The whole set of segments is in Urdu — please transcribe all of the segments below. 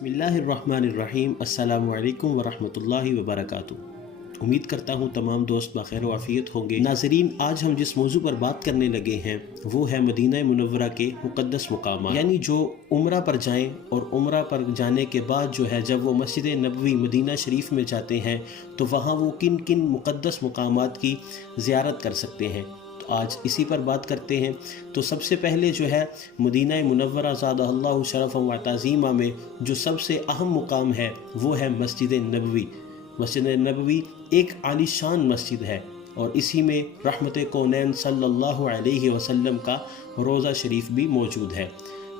بسم اللہ الرحمن الرحیم۔ السلام علیکم ورحمۃ اللہ وبرکاتہ۔ امید کرتا ہوں تمام دوست بخیر و عافیت ہوں گے۔ ناظرین، آج ہم جس موضوع پر بات کرنے لگے ہیں وہ ہے مدینہ منورہ کے مقدس مقامات، یعنی جو عمرہ پر جائیں اور عمرہ پر جانے کے بعد جو ہے جب وہ مسجد نبوی مدینہ شریف میں جاتے ہیں تو وہاں وہ کن کن مقدس مقامات کی زیارت کر سکتے ہیں۔ آج اسی پر بات کرتے ہیں۔ تو سب سے پہلے جو ہے مدینہ منورہ زادہ اللہ شرفا و تعظیمہ میں جو سب سے اہم مقام ہے وہ ہے مسجد نبوی۔ مسجد نبوی ایک عالی شان مسجد ہے اور اسی میں رحمت کونین صلی اللہ علیہ وسلم کا روضہ شریف بھی موجود ہے۔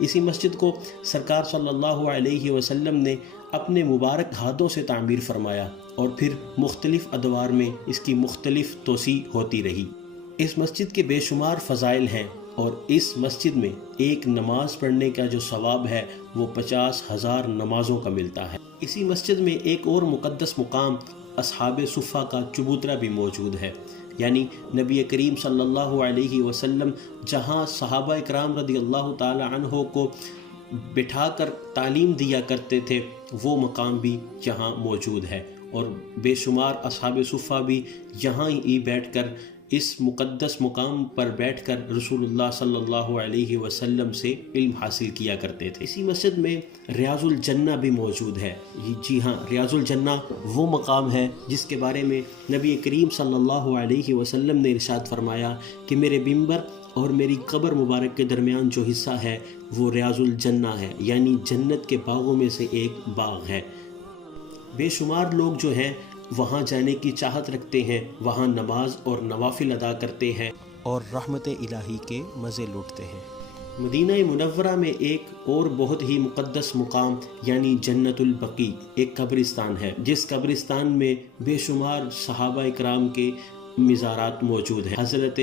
اسی مسجد کو سرکار صلی اللہ علیہ وسلم نے اپنے مبارک ہاتھوں سے تعمیر فرمایا اور پھر مختلف ادوار میں اس کی مختلف توسیع ہوتی رہی۔ اس مسجد کے بے شمار فضائل ہیں اور اس مسجد میں ایک نماز پڑھنے کا جو ثواب ہے وہ 50,000 نمازوں کا ملتا ہے۔ اسی مسجد میں ایک اور مقدس مقام اصحاب صفہ کا چبوترا بھی موجود ہے، یعنی نبی کریم صلی اللہ علیہ وسلم جہاں صحابہ اکرام رضی اللہ تعالی عنہ کو بٹھا کر تعلیم دیا کرتے تھے وہ مقام بھی یہاں موجود ہے، اور بے شمار اصحاب صفہ بھی یہاں ہی بیٹھ کر اس مقدس مقام پر بیٹھ کر رسول اللہ صلی اللہ علیہ وسلم سے علم حاصل کیا کرتے تھے۔ اسی مسجد میں ریاض الجنہ بھی موجود ہے۔ جی ہاں، ریاض الجنہ وہ مقام ہے جس کے بارے میں نبی کریم صلی اللہ علیہ وسلم نے ارشاد فرمایا کہ میرے ممبر اور میری قبر مبارک کے درمیان جو حصہ ہے وہ ریاض الجنہ ہے، یعنی جنت کے باغوں میں سے ایک باغ ہے۔ بے شمار لوگ جو ہیں وہاں جانے کی چاہت رکھتے ہیں، وہاں نماز اور نوافل ادا کرتے ہیں اور رحمت الہی کے مزے لوٹتے ہیں۔ مدینہ منورہ میں ایک اور بہت ہی مقدس مقام یعنی جنت البقیع ایک قبرستان ہے، جس قبرستان میں بے شمار صحابہ اکرام کے مزارات موجود ہیں۔ حضرت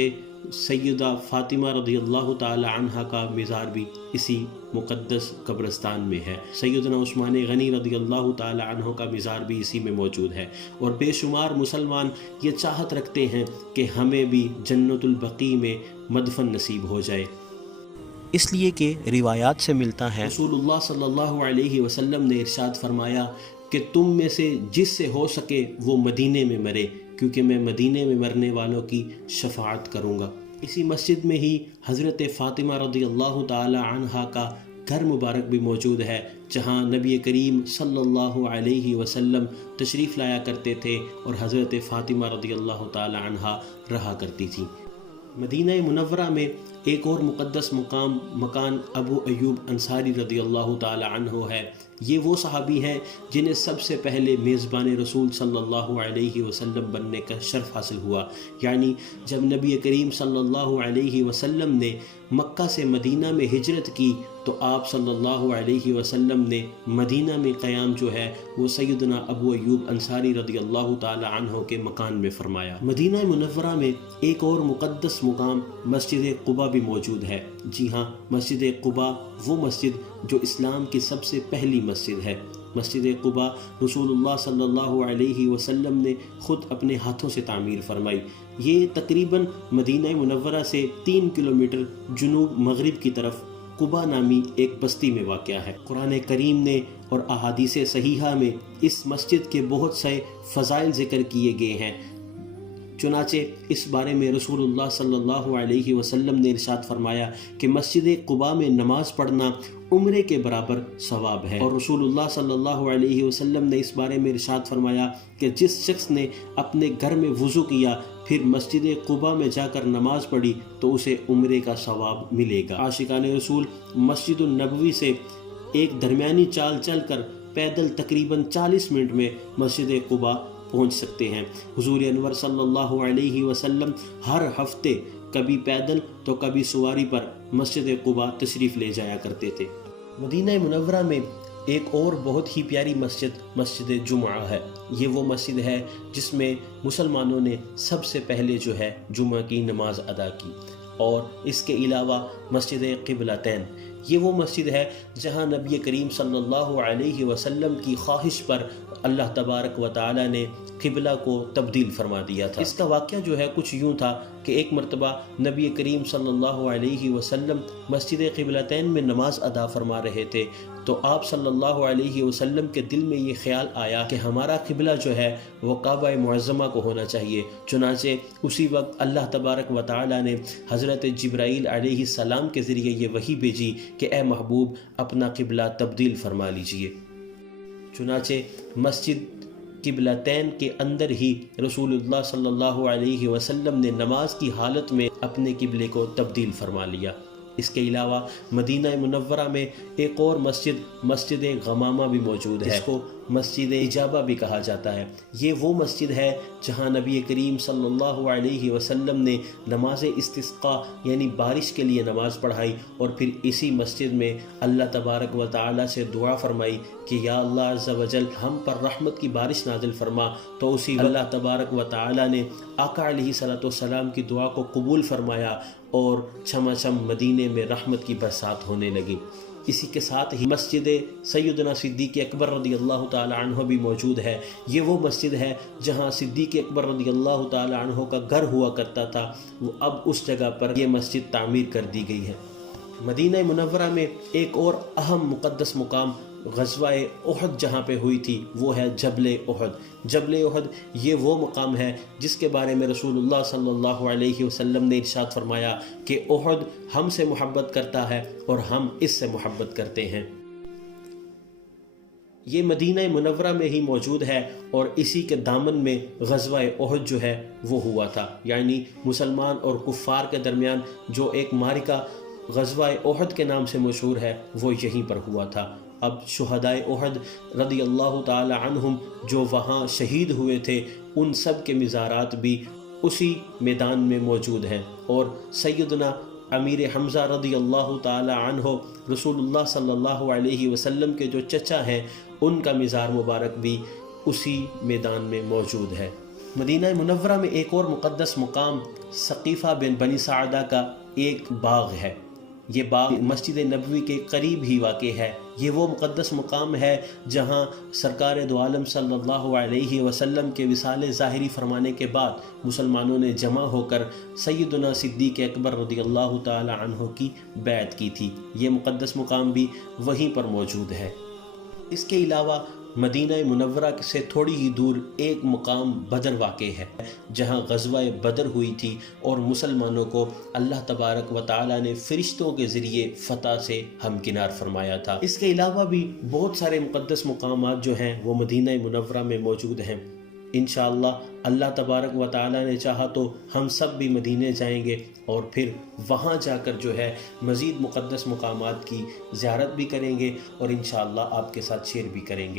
سیدہ فاطمہ رضی اللہ تعالی عنہ کا مزار بھی اسی مقدس قبرستان میں ہے۔ سیدنا عثمان غنی رضی اللہ تعالی عنہ کا مزار بھی اسی میں موجود ہے، اور بے شمار مسلمان یہ چاہت رکھتے ہیں کہ ہمیں بھی جنت البقیع میں مدفن نصیب ہو جائے، اس لیے کہ روایات سے ملتا ہے رسول اللہ صلی اللہ علیہ وسلم نے ارشاد فرمایا کہ تم میں سے جس سے ہو سکے وہ مدینے میں مرے، کیونکہ میں مدینے میں مرنے والوں کی شفاعت کروں گا۔ اسی مسجد میں ہی حضرت فاطمہ رضی اللہ تعالی عنہا کا گھر مبارک بھی موجود ہے، جہاں نبی کریم صلی اللہ علیہ وسلم تشریف لایا کرتے تھے اور حضرت فاطمہ رضی اللہ تعالی عنہا رہا کرتی تھی۔ مدینہ منورہ میں ایک اور مقدس مکان ابو ایوب انصاری رضی اللہ تعالی عنہ ہے۔ یہ وہ صحابی ہیں جنہیں سب سے پہلے میزبان رسول صلی اللہ علیہ وسلم بننے کا شرف حاصل ہوا، یعنی جب نبی کریم صلی اللہ علیہ وسلم نے مکہ سے مدینہ میں ہجرت کی تو آپ صلی اللہ علیہ وسلم نے مدینہ میں قیام جو ہے وہ سیدنا ابو ایوب انصاری رضی اللہ تعالی عنہ کے مکان میں فرمایا۔ مدینہ منورہ میں ایک اور مقدس مقام مسجد قباء بھی موجود ہے۔ جی ہاں، مسجد قباء وہ مسجد جو اسلام کی سب سے پہلی مسجد ہے۔ مسجد قباء رسول اللہ صلی اللہ علیہ وسلم نے خود اپنے ہاتھوں سے تعمیر فرمائی۔ یہ تقریباً مدینہ منورہ سے 3 کلومیٹر جنوب مغرب کی طرف قباء نامی ایک بستی میں واقع ہے۔ قرآن کریم نے اور احادیث صحیحہ میں اس مسجد کے بہت سے فضائل ذکر کیے گئے ہیں، چنانچہ اس بارے میں رسول اللہ صلی اللہ علیہ وسلم نے ارشاد فرمایا کہ مسجد قباء میں نماز پڑھنا عمرے کے برابر ثواب ہے، اور رسول اللہ صلی اللہ علیہ وسلم نے اس بارے میں ارشاد فرمایا کہ جس شخص نے اپنے گھر میں وضو کیا پھر مسجد قباء میں جا کر نماز پڑھی تو اسے عمرے کا ثواب ملے گا۔ عاشقان رسول مسجد النبوی سے ایک درمیانی چال چل کر پیدل تقریباً 40 منٹ میں مسجد قباء پہنچ سکتے ہیں۔ حضور انور صلی اللہ علیہ وسلم ہر ہفتے کبھی پیدل تو کبھی سواری پر مسجد قباء تشریف لے جایا کرتے تھے۔ مدینہ منورہ میں ایک اور بہت ہی پیاری مسجد جمعہ ہے۔ یہ وہ مسجد ہے جس میں مسلمانوں نے سب سے پہلے جو ہے جمعہ کی نماز ادا کی، اور اس کے علاوہ مسجد قبلتین یہ وہ مسجد ہے جہاں نبی کریم صلی اللہ علیہ وسلم کی خواہش پر اللہ تبارک و تعالی نے قبلہ کو تبدیل فرما دیا تھا۔ اس کا واقعہ جو ہے کچھ یوں تھا کہ ایک مرتبہ نبی کریم صلی اللہ علیہ وسلم مسجد قبلتین میں نماز ادا فرما رہے تھے تو آپ صلی اللہ علیہ وسلم کے دل میں یہ خیال آیا کہ ہمارا قبلہ جو ہے وہ کعبہ معظمہ کو ہونا چاہیے۔ چنانچہ اسی وقت اللہ تبارک و تعالی نے حضرت جبرائیل علیہ السلام کے ذریعے یہ وحی بھیجی کہ اے محبوب اپنا قبلہ تبدیل فرما لیجئے۔ چنانچہ مسجد قبلتین کے اندر ہی رسول اللہ صلی اللہ علیہ وسلم نے نماز کی حالت میں اپنے قبلے کو تبدیل فرما لیا۔ اس کے علاوہ مدینہ منورہ میں ایک اور مسجد غمامہ بھی موجود ہے، اس کو مسجد اجابہ بھی کہا جاتا ہے۔ یہ وہ مسجد ہے جہاں نبی کریم صلی اللہ علیہ وسلم نے نماز استسقاء یعنی بارش کے لیے نماز پڑھائی، اور پھر اسی مسجد میں اللہ تبارک و تعالی سے دعا فرمائی کہ یا اللہ عز و جل ہم پر رحمت کی بارش نازل فرما۔ تو اسی اللہ تبارک و تعالی نے آقا علیہ الصلوۃ والسلام کی دعا کو قبول فرمایا اور چھما چھم مدینے میں رحمت کی برسات ہونے لگی۔ اسی کے ساتھ ہی مسجد سیدنا صدیق اکبر رضی اللہ تعالی عنہ بھی موجود ہے۔ یہ وہ مسجد ہے جہاں صدیق اکبر رضی اللہ تعالی عنہ کا گھر ہوا کرتا تھا، وہ اب اس جگہ پر یہ مسجد تعمیر کر دی گئی ہے۔ مدینہ منورہ میں ایک اور اہم مقدس مقام غزوہ احد جہاں پہ ہوئی تھی وہ ہے جبل احد۔ جبل احد یہ وہ مقام ہے جس کے بارے میں رسول اللہ صلی اللہ علیہ وسلم نے ارشاد فرمایا کہ احد ہم سے محبت کرتا ہے اور ہم اس سے محبت کرتے ہیں۔ یہ مدینہ منورہ میں ہی موجود ہے اور اسی کے دامن میں غزوہ احد جو ہے وہ ہوا تھا، یعنی مسلمان اور کفار کے درمیان جو ایک معرکہ غزوہ احد کے نام سے مشہور ہے وہ یہیں پر ہوا تھا۔ اب شہدائے احد رضی اللہ تعالی عنہم جو وہاں شہید ہوئے تھے ان سب کے مزارات بھی اسی میدان میں موجود ہیں، اور سیدنا امیر حمزہ رضی اللہ تعالی عنہ رسول اللہ صلی اللہ علیہ وسلم کے جو چچا ہیں ان کا مزار مبارک بھی اسی میدان میں موجود ہے۔ مدینہ منورہ میں ایک اور مقدس مقام سقیفہ بن بنی سعدہ کا ایک باغ ہے۔ یہ باغ مسجد نبوی کے قریب ہی واقع ہے۔ یہ وہ مقدس مقام ہے جہاں سرکار دو عالم صلی اللہ علیہ وسلم کے وصال ظاہری فرمانے کے بعد مسلمانوں نے جمع ہو کر سیدنا صدیق اکبر رضی اللہ تعالی عنہ کی بیعت کی تھی۔ یہ مقدس مقام بھی وہیں پر موجود ہے۔ اس کے علاوہ مدینہ منورہ سے تھوڑی ہی دور ایک مقام بدر واقع ہے جہاں غزوہ بدر ہوئی تھی اور مسلمانوں کو اللہ تبارک و تعالی نے فرشتوں کے ذریعے فتح سے ہمکنار فرمایا تھا۔ اس کے علاوہ بھی بہت سارے مقدس مقامات جو ہیں وہ مدینہ منورہ میں موجود ہیں۔ انشاءاللہ اللہ تبارک و تعالی نے چاہا تو ہم سب بھی مدینے جائیں گے اور پھر وہاں جا کر جو ہے مزید مقدس مقامات کی زیارت بھی کریں گے اور انشاءاللہ آپ کے ساتھ شیئر بھی کریں گے۔